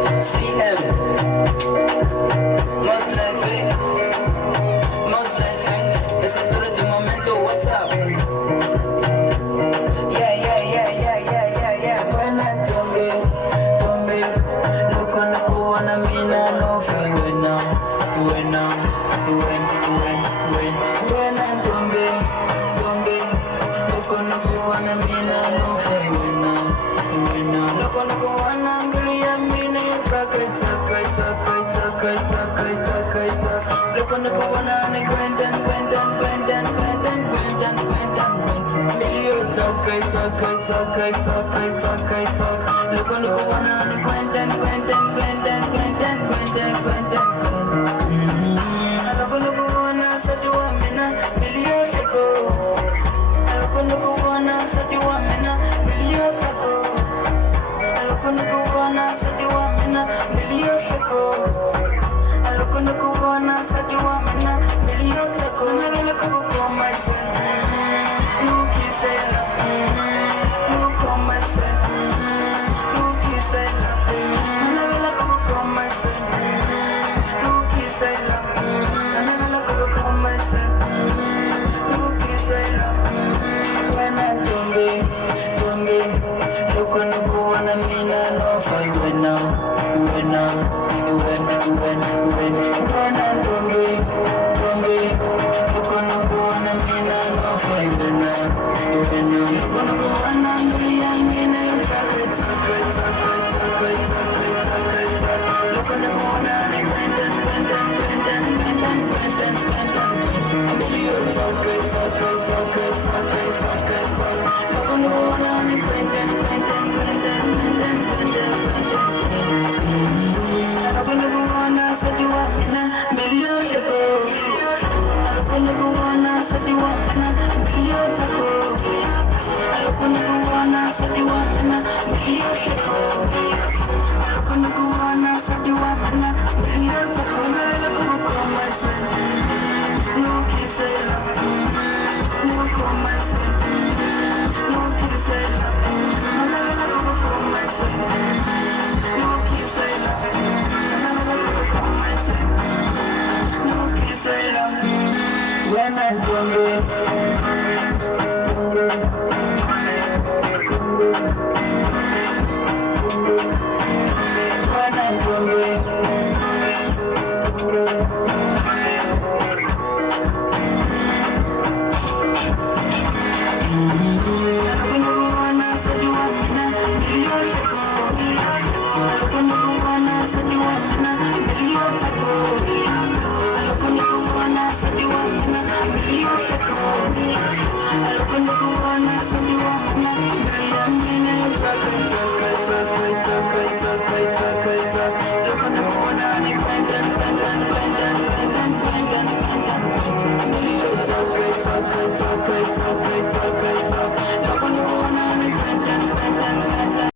CM, most life, es el duro de momento, what's up? Yeah. Buena tumbe, loco no kuona mina no fe buena, buena tumbe, loco no kuona mina no fe buena, loco no kuona ngria mina taka, loco no kuona ne gwendan, milio taka, loco no kuona ne gwendan, loco no kuona sajua mina milio sheko, loco no kuona sajua mina milio tako, loco no kuona sajua mina milio sheko, loco no kuona sajua mina milio tako, nagala kuko myself, nukisela, nuko myself, nukisela, nagala kuko myself, nukisela, nagala kuko myself, nukisela, wena tumbe, loco no kuona mina no fai wena, wena tumbe, loco no kuona mina no fai wena, loco no kuona nulia mina taka, loco no kuona ne gwendan, milio taka, loco no kuona ne gwendan, loco no kuona sajua mina milio sheko, loco no kuona sajua mina milio tako, loco no kuona sajua mina milio sheko, loco no kuona sajua mina milio tako, loco no kuona myself, nukisela, nuko myself, nukisela, loco no kuona myself, nukisela, loco no myself, nukisela, when I'm taka,